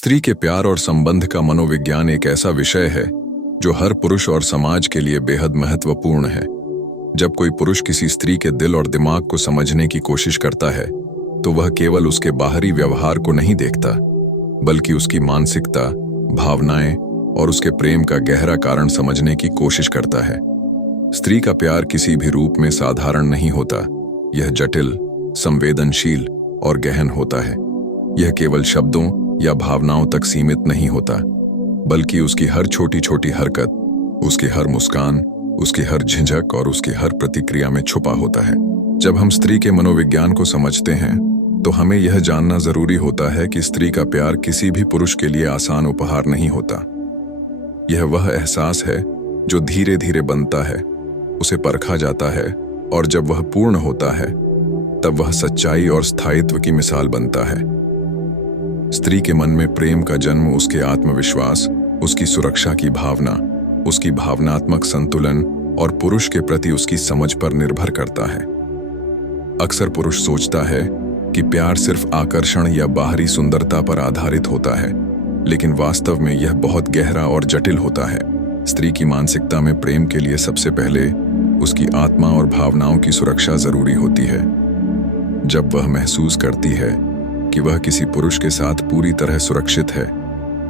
स्त्री के प्यार और संबंध का मनोविज्ञान एक ऐसा विषय है जो हर पुरुष और समाज के लिए बेहद महत्वपूर्ण है। जब कोई पुरुष किसी स्त्री के दिल और दिमाग को समझने की कोशिश करता है तो वह केवल उसके बाहरी व्यवहार को नहीं देखता, बल्कि उसकी मानसिकता, भावनाएं और उसके प्रेम का गहरा कारण समझने की कोशिश करता है। स्त्री का प्यार किसी भी रूप में साधारण नहीं होता। यह जटिल, संवेदनशील और गहन होता है। यह केवल शब्दों या भावनाओं तक सीमित नहीं होता, बल्कि उसकी हर छोटी छोटी हरकत, उसकी हर मुस्कान, उसकी हर झिझक और उसकी हर प्रतिक्रिया में छुपा होता है। जब हम स्त्री के मनोविज्ञान को समझते हैं तो हमें यह जानना जरूरी होता है कि स्त्री का प्यार किसी भी पुरुष के लिए आसान उपहार नहीं होता। यह वह एहसास है जो धीरे धीरे बनता है, उसे परखा जाता है, और जब वह पूर्ण होता है तब वह सच्चाई और स्थायित्व की मिसाल बनता है। स्त्री के मन में प्रेम का जन्म उसके आत्मविश्वास, उसकी सुरक्षा की भावना, उसकी भावनात्मक संतुलन और पुरुष के प्रति उसकी समझ पर निर्भर करता है। अक्सर पुरुष सोचता है कि प्यार सिर्फ आकर्षण या बाहरी सुंदरता पर आधारित होता है, लेकिन वास्तव में यह बहुत गहरा और जटिल होता है। स्त्री की मानसिकता में प्रेम के लिए सबसे पहले उसकी आत्मा और भावनाओं की सुरक्षा जरूरी होती है। जब वह महसूस करती है कि वह किसी पुरुष के साथ पूरी तरह सुरक्षित है,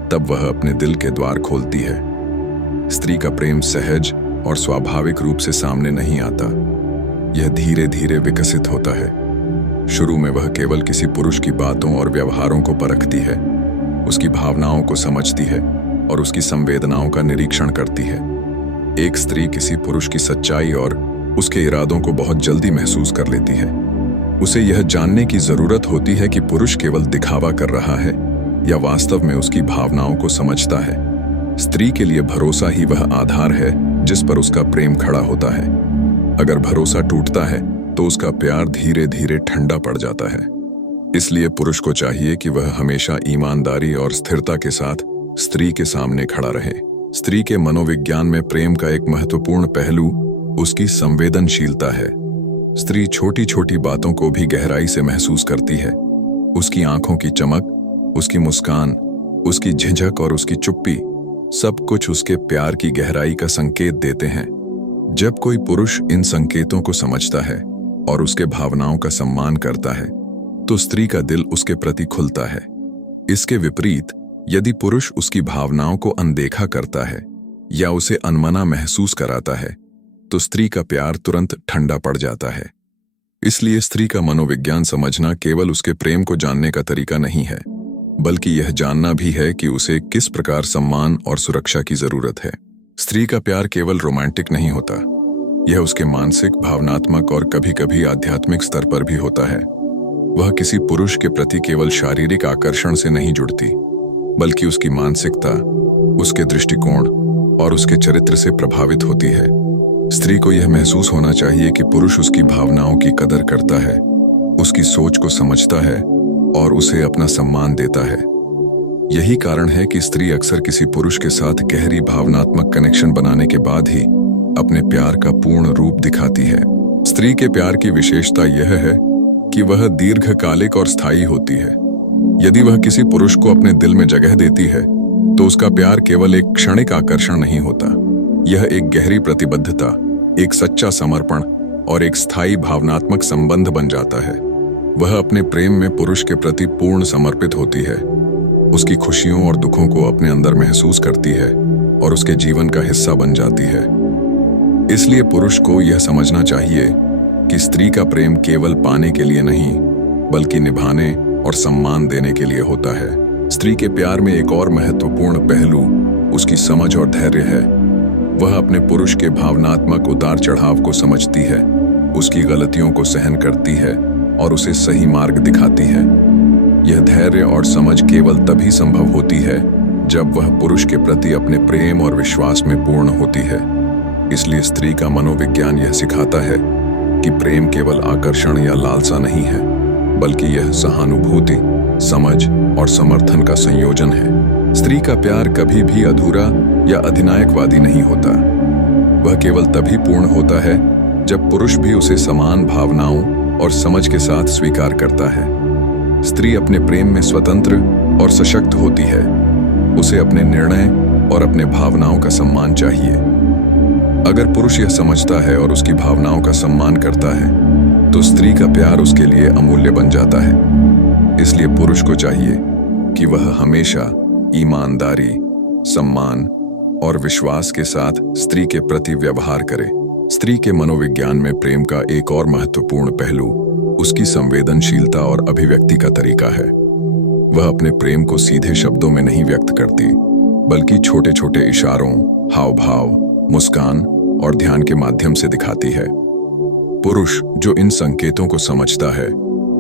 तब वह अपने दिल के द्वार खोलती है। स्त्री का प्रेम सहज और स्वाभाविक रूप से सामने नहीं आता। यह धीरे धीरे विकसित होता है। शुरू में वह केवल किसी पुरुष की बातों और व्यवहारों को परखती है, उसकी भावनाओं को समझती है और उसकी संवेदनाओं का निरीक्षण करती है। एक स्त्री किसी पुरुष की सच्चाई और उसके इरादों को बहुत जल्दी महसूस कर लेती है। उसे यह जानने की जरूरत होती है कि पुरुष केवल दिखावा कर रहा है या वास्तव में उसकी भावनाओं को समझता है। स्त्री के लिए भरोसा ही वह आधार है जिस पर उसका प्रेम खड़ा होता है। अगर भरोसा टूटता है तो उसका प्यार धीरे धीरे ठंडा पड़ जाता है। इसलिए पुरुष को चाहिए कि वह हमेशा ईमानदारी और स्थिरता के साथ स्त्री के सामने खड़ा रहे। स्त्री के मनोविज्ञान में प्रेम का एक महत्वपूर्ण पहलू उसकी संवेदनशीलता है। स्त्री छोटी छोटी बातों को भी गहराई से महसूस करती है। उसकी आंखों की चमक, उसकी मुस्कान, उसकी झिझक और उसकी चुप्पी, सब कुछ उसके प्यार की गहराई का संकेत देते हैं। जब कोई पुरुष इन संकेतों को समझता है और उसके भावनाओं का सम्मान करता है तो स्त्री का दिल उसके प्रति खुलता है। इसके विपरीत, यदि पुरुष उसकी भावनाओं को अनदेखा करता है या उसे अनमना महसूस कराता है तो स्त्री का प्यार तुरंत ठंडा पड़ जाता है। इसलिए स्त्री का मनोविज्ञान समझना केवल उसके प्रेम को जानने का तरीका नहीं है, बल्कि यह जानना भी है कि उसे किस प्रकार सम्मान और सुरक्षा की जरूरत है। स्त्री का प्यार केवल रोमांटिक नहीं होता, यह उसके मानसिक, भावनात्मक और कभी कभी आध्यात्मिक स्तर पर भी होता है। वह किसी पुरुष के प्रति केवल शारीरिक आकर्षण से नहीं जुड़ती, बल्कि उसकी मानसिकता, उसके दृष्टिकोण और उसके चरित्र से प्रभावित होती है। स्त्री को यह महसूस होना चाहिए कि पुरुष उसकी भावनाओं की कदर करता है, उसकी सोच को समझता है और उसे अपना सम्मान देता है। यही कारण है कि स्त्री अक्सर किसी पुरुष के साथ गहरी भावनात्मक कनेक्शन बनाने के बाद ही अपने प्यार का पूर्ण रूप दिखाती है। स्त्री के प्यार की विशेषता यह है कि वह दीर्घकालिक और स्थायी होती है। यदि वह किसी पुरुष को अपने दिल में जगह देती है तो उसका प्यार केवल एक क्षणिक आकर्षण नहीं होता। यह एक गहरी प्रतिबद्धता, एक सच्चा समर्पण और एक स्थायी भावनात्मक संबंध बन जाता है। वह अपने प्रेम में पुरुष के प्रति पूर्ण समर्पित होती है, उसकी खुशियों और दुखों को अपने अंदर महसूस करती है और उसके जीवन का हिस्सा बन जाती है। इसलिए पुरुष को यह समझना चाहिए कि स्त्री का प्रेम केवल पाने के लिए नहीं, बल्कि निभाने और सम्मान देने के लिए होता है। स्त्री के प्यार में एक और महत्वपूर्ण पहलू उसकी समझ और धैर्य है। वह अपने पुरुष के भावनात्मक उतार चढ़ाव को समझती है, उसकी गलतियों को सहन करती है और उसे सही मार्ग दिखाती है। यह धैर्य और समझ केवल तभी संभव होती है जब वह पुरुष के प्रति अपने प्रेम और विश्वास में पूर्ण होती है। इसलिए स्त्री का मनोविज्ञान यह सिखाता है कि प्रेम केवल आकर्षण या लालसा नहीं है, बल्कि यह सहानुभूति, समझ और समर्थन का संयोजन है। स्त्री का प्यार कभी भी अधूरा या अधिनायकवादी नहीं होता। वह केवल तभी पूर्ण होता है जब पुरुष भी उसे समान भावनाओं और समझ के साथ स्वीकार करता है। स्त्री अपने प्रेम में स्वतंत्र और सशक्त होती है। उसे अपने निर्णय और अपने भावनाओं का सम्मान चाहिए। अगर पुरुष यह समझता है और उसकी भावनाओं का सम्मान करता है तो स्त्री का प्यार उसके लिए अमूल्य बन जाता है। इसलिए पुरुष को चाहिए कि वह हमेशा ईमानदारी, सम्मान और विश्वास के साथ स्त्री के प्रति व्यवहार करे। स्त्री के मनोविज्ञान में प्रेम का एक और महत्वपूर्ण पहलू उसकी संवेदनशीलता और अभिव्यक्ति का तरीका है। वह अपने प्रेम को सीधे शब्दों में नहीं व्यक्त करती, बल्कि छोटे छोटे इशारों, हाव भाव, मुस्कान और ध्यान के माध्यम से दिखाती है। पुरुष जो इन संकेतों को समझता है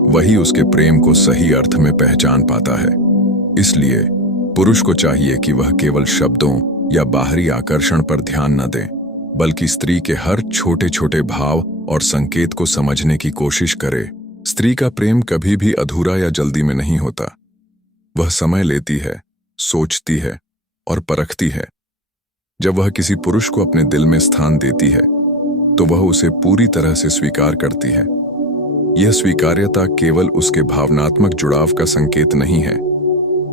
वही उसके प्रेम को सही अर्थ में पहचान पाता है। इसलिए पुरुष को चाहिए कि वह केवल शब्दों या बाहरी आकर्षण पर ध्यान न दें, बल्कि स्त्री के हर छोटे छोटे भाव और संकेत को समझने की कोशिश करे। स्त्री का प्रेम कभी भी अधूरा या जल्दी में नहीं होता। वह समय लेती है, सोचती है और परखती है। जब वह किसी पुरुष को अपने दिल में स्थान देती है तो वह उसे पूरी तरह से स्वीकार करती है। यह स्वीकार्यता केवल उसके भावनात्मक जुड़ाव का संकेत नहीं है,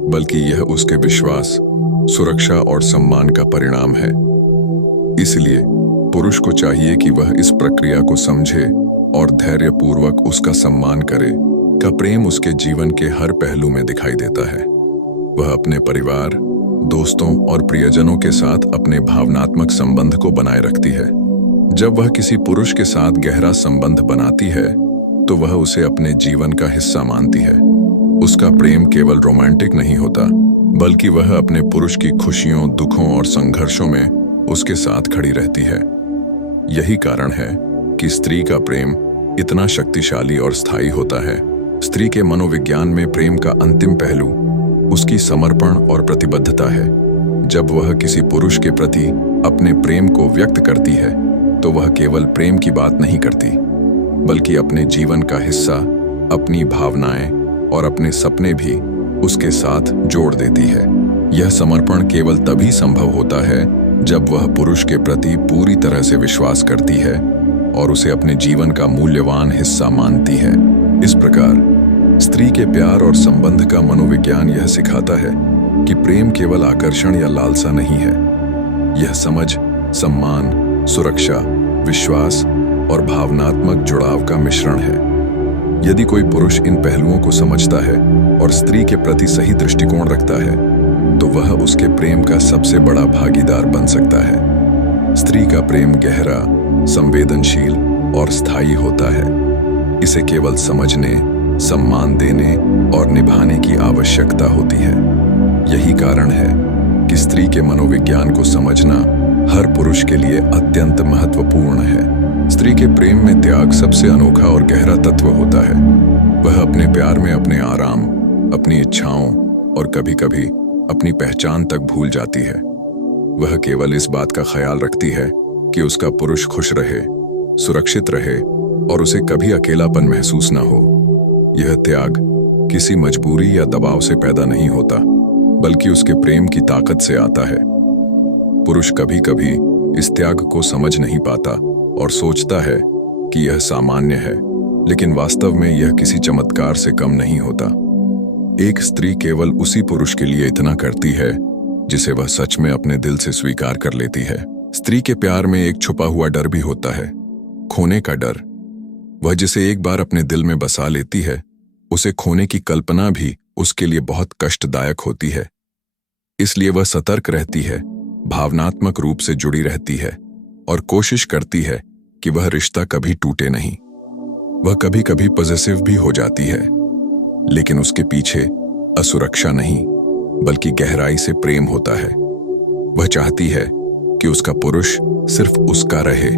बल्कि यह उसके विश्वास, सुरक्षा और सम्मान का परिणाम है। इसलिए पुरुष को चाहिए कि वह इस प्रक्रिया को समझे और धैर्यपूर्वक उसका सम्मान करे। का प्रेम उसके जीवन के हर पहलू में दिखाई देता है। वह अपने परिवार, दोस्तों और प्रियजनों के साथ अपने भावनात्मक संबंध को बनाए रखती है। जब वह किसी पुरुष के साथ गहरा संबंध बनाती है तो वह उसे अपने जीवन का हिस्सा मानती है। उसका प्रेम केवल रोमांटिक नहीं होता, बल्कि वह अपने पुरुष की खुशियों, दुखों और संघर्षों में उसके साथ खड़ी रहती है। यही कारण है कि स्त्री का प्रेम इतना शक्तिशाली और स्थायी होता है। स्त्री के मनोविज्ञान में प्रेम का अंतिम पहलू उसकी समर्पण और प्रतिबद्धता है। जब वह किसी पुरुष के प्रति अपने प्रेम को व्यक्त करती है तो वह केवल प्रेम की बात नहीं करती, बल्कि अपने जीवन का हिस्सा, अपनी भावनाएं और अपने सपने भी उसके साथ जोड़ देती है। यह समर्पण केवल तभी संभव होता है जब वह पुरुष के प्रति पूरी तरह से विश्वास करती है और उसे अपने जीवन का मूल्यवान हिस्सा मानती है। इस प्रकार स्त्री के प्यार और संबंध का मनोविज्ञान यह सिखाता है कि प्रेम केवल आकर्षण या लालसा नहीं है। यह समझ, सम्मान, सुरक्षा, विश्वास और भावनात्मक जुड़ाव का मिश्रण है। यदि कोई पुरुष इन पहलुओं को समझता है और स्त्री के प्रति सही दृष्टिकोण रखता है तो वह उसके प्रेम का सबसे बड़ा भागीदार बन सकता है। स्त्री का प्रेम गहरा, संवेदनशील और स्थायी होता है। इसे केवल समझने, सम्मान देने और निभाने की आवश्यकता होती है। यही कारण है कि स्त्री के मनोविज्ञान को समझना हर पुरुष के लिए अत्यंत महत्वपूर्ण है। स्त्री के प्रेम में त्याग सबसे अनोखा और गहरा तत्व होता है। वह अपने प्यार में अपने आराम, अपनी इच्छाओं और कभी-कभी अपनी पहचान तक भूल जाती है। वह केवल इस बात का ख्याल रखती है कि उसका पुरुष खुश रहे, सुरक्षित रहे और उसे कभी अकेलापन महसूस न हो। यह त्याग किसी मजबूरी या दबाव से पैदा नहीं होता, बल्कि उसके प्रेम की ताकत से आता है। पुरुष कभी-कभी इस त्याग को समझ नहीं पाता और सोचता है कि यह सामान्य है, लेकिन वास्तव में यह किसी चमत्कार से कम नहीं होता। एक स्त्री केवल उसी पुरुष के लिए इतना करती है जिसे वह सच में अपने दिल से स्वीकार कर लेती है। स्त्री के प्यार में एक छुपा हुआ डर भी होता है, खोने का डर। वह जिसे एक बार अपने दिल में बसा लेती है, उसे खोने की कल्पना भी उसके लिए बहुत कष्टदायक होती है। इसलिए वह सतर्क रहती है, भावनात्मक रूप से जुड़ी रहती है और कोशिश करती है कि वह रिश्ता कभी टूटे नहीं। वह कभी कभी पॉजिटिव भी हो जाती है, लेकिन उसके पीछे असुरक्षा नहीं, बल्कि गहराई से प्रेम होता है। वह चाहती है कि उसका पुरुष सिर्फ उसका रहे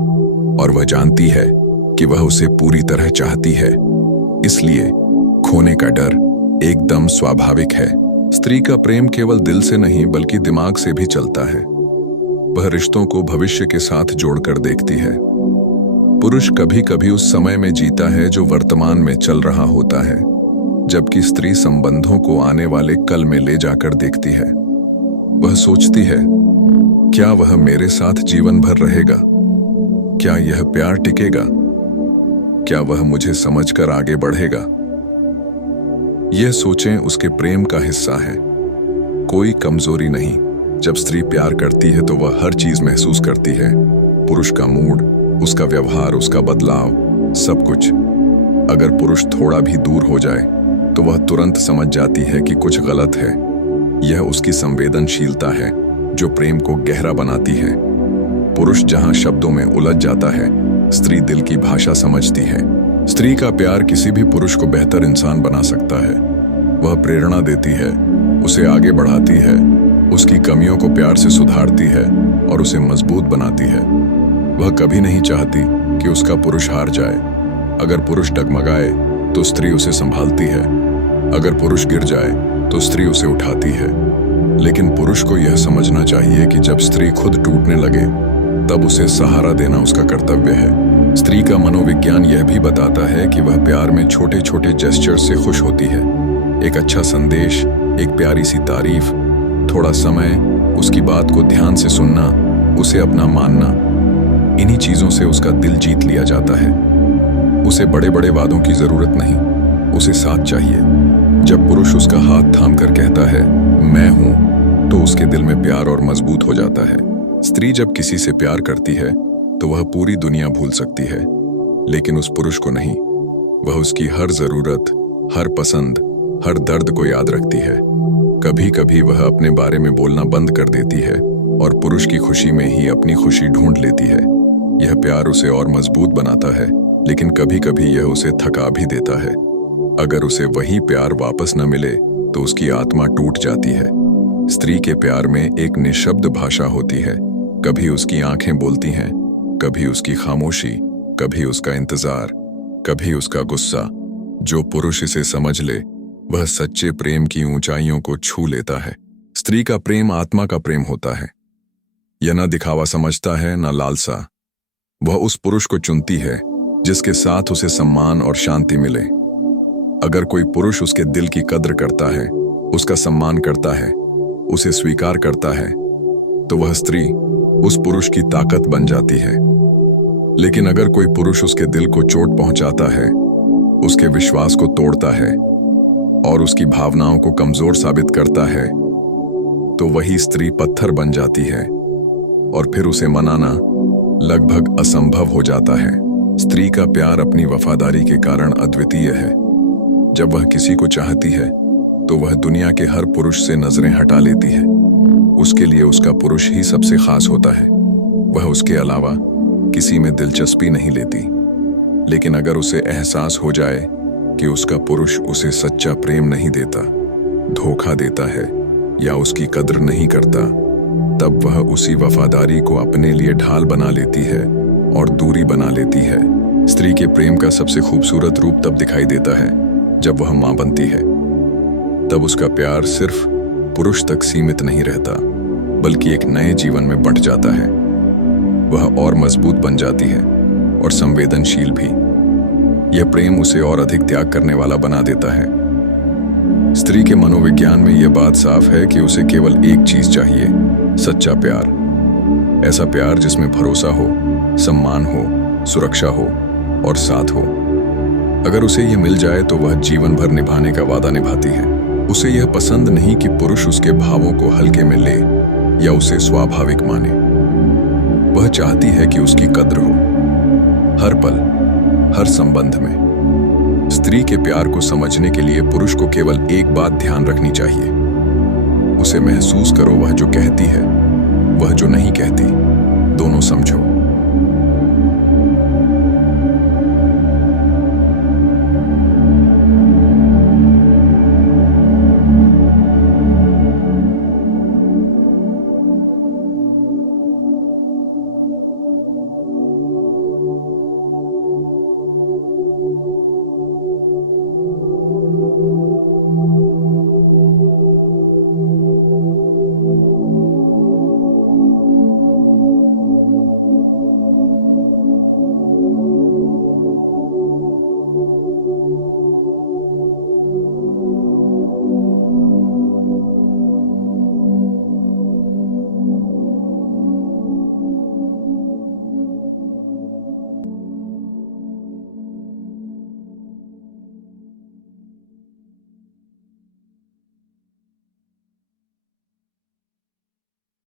और वह जानती है कि वह उसे पूरी तरह चाहती है। इसलिए खोने का डर एकदम स्वाभाविक है। स्त्री का प्रेम केवल दिल से नहीं बल्कि दिमाग से भी चलता है। वह रिश्तों को भविष्य के साथ जोड़कर देखती है। पुरुष कभी कभी उस समय में जीता है जो वर्तमान में चल रहा होता है, जबकि स्त्री संबंधों को आने वाले कल में ले जाकर देखती है। वह सोचती है, क्या वह मेरे साथ जीवन भर रहेगा? क्या यह प्यार टिकेगा? क्या वह मुझे समझकर आगे बढ़ेगा? यह सोचें उसके प्रेम का हिस्सा है, कोई कमजोरी नहीं। जब स्त्री प्यार करती है तो वह हर चीज महसूस करती है, पुरुष का मूड, उसका व्यवहार, उसका बदलाव, सब कुछ। अगर पुरुष थोड़ा भी दूर हो जाए तो वह तुरंत समझ जाती है कि कुछ गलत है। यह उसकी संवेदनशीलता है जो प्रेम को गहरा बनाती है। पुरुष जहां शब्दों में उलझ जाता है, स्त्री दिल की भाषा समझती है। स्त्री का प्यार किसी भी पुरुष को बेहतर इंसान बना सकता है। वह प्रेरणा देती है, उसे आगे बढ़ाती है, उसकी कमियों को प्यार से सुधारती है और उसे मजबूत बनाती है। वह कभी नहीं चाहती कि उसका पुरुष हार जाए। अगर पुरुष डगमगाए तो स्त्री उसे संभालती है, अगर पुरुष गिर जाए तो स्त्री उसे उठाती है। लेकिन पुरुष को यह समझना चाहिए कि जब स्त्री खुद टूटने लगे तब उसे सहारा देना उसका कर्तव्य है। स्त्री का मनोविज्ञान यह भी बताता है कि वह प्यार में छोटे छोटे जेस्चर से खुश होती है। एक अच्छा संदेश, एक प्यारी सी तारीफ, थोड़ा समय, उसकी बात को ध्यान से सुनना, उसे अपना मानना, इन्हीं चीजों से उसका दिल जीत लिया जाता है। उसे बड़े बड़े वादों की जरूरत नहीं, उसे साथ चाहिए। जब पुरुष उसका हाथ थाम कर कहता है मैं हूं, तो उसके दिल में प्यार और मजबूत हो जाता है। स्त्री जब किसी से प्यार करती है तो वह पूरी दुनिया भूल सकती है, लेकिन उस पुरुष को नहीं। वह उसकी हर जरूरत, हर पसंद, हर दर्द को याद रखती है। कभी कभी वह अपने बारे में बोलना बंद कर देती है और पुरुष की खुशी में ही अपनी खुशी ढूंढ लेती है। यह प्यार उसे और मजबूत बनाता है, लेकिन कभी कभी यह उसे थका भी देता है। अगर उसे वही प्यार वापस न मिले तो उसकी आत्मा टूट जाती है। स्त्री के प्यार में एक निशब्द भाषा होती है। कभी उसकी आंखें बोलती हैं, कभी उसकी खामोशी, कभी उसका इंतजार, कभी उसका गुस्सा। जो पुरुष इसे समझ ले वह सच्चे प्रेम की ऊंचाइयों को छू लेता है। स्त्री का प्रेम आत्मा का प्रेम होता है। यह न दिखावा समझता है, न लालसा। वह उस पुरुष को चुनती है जिसके साथ उसे सम्मान और शांति मिले। अगर कोई पुरुष उसके दिल की कद्र करता है, उसका सम्मान करता है, उसे स्वीकार करता है, तो वह स्त्री उस पुरुष की ताकत बन जाती है। लेकिन अगर कोई पुरुष उसके दिल को चोट पहुंचाता है, उसके विश्वास को तोड़ता है और उसकी भावनाओं को कमजोर साबित करता है, तो वही स्त्री पत्थर बन जाती है और फिर उसे मनाना लगभग असंभव हो जाता है। स्त्री का प्यार अपनी वफादारी के कारण अद्वितीय है। जब वह किसी को चाहती है तो वह दुनिया के हर पुरुष से नजरें हटा लेती है। उसके लिए उसका पुरुष ही सबसे खास होता है। वह उसके अलावा किसी में दिलचस्पी नहीं लेती। लेकिन अगर उसे एहसास हो जाए कि उसका पुरुष उसे सच्चा प्रेम नहीं देता, धोखा देता है या उसकी कद्र नहीं करता, तब वह उसी वफादारी को अपने लिए ढाल बना लेती है और दूरी बना लेती है। स्त्री के प्रेम का सबसे खूबसूरत रूप तब दिखाई देता है जब वह मां बनती है। तब उसका प्यार सिर्फ पुरुष तक सीमित नहीं रहता, बल्कि एक नए जीवन में बंट जाता है। वह और मजबूत बन जाती है और संवेदनशील भी। यह प्रेम उसे और अधिक त्याग करने वाला बना देता है। स्त्री के मनोविज्ञान में यह बात साफ है कि उसे केवल एक चीज चाहिए, सच्चा प्यार। ऐसा प्यार जिसमें भरोसा हो, सम्मान हो, सुरक्षा हो और साथ हो। अगर उसे यह मिल जाए तो वह जीवन भर निभाने का वादा निभाती है। उसे यह पसंद नहीं कि पुरुष उसके भावों को हल्के में ले या उसे स्वाभाविक माने। वह चाहती है कि उसकी कद्र हो, हर पल, हर संबंध में। स्त्री के प्यार को समझने के लिए पुरुष को केवल एक बात ध्यान रखनी चाहिए। उसे महसूस करो, वह जो कहती है, वह जो नहीं कहती, दोनों समझो।